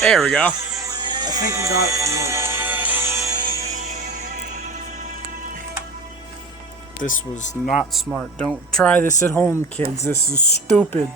There we go. I think you got it to work. This was not smart. Don't try this at home, kids. This is stupid.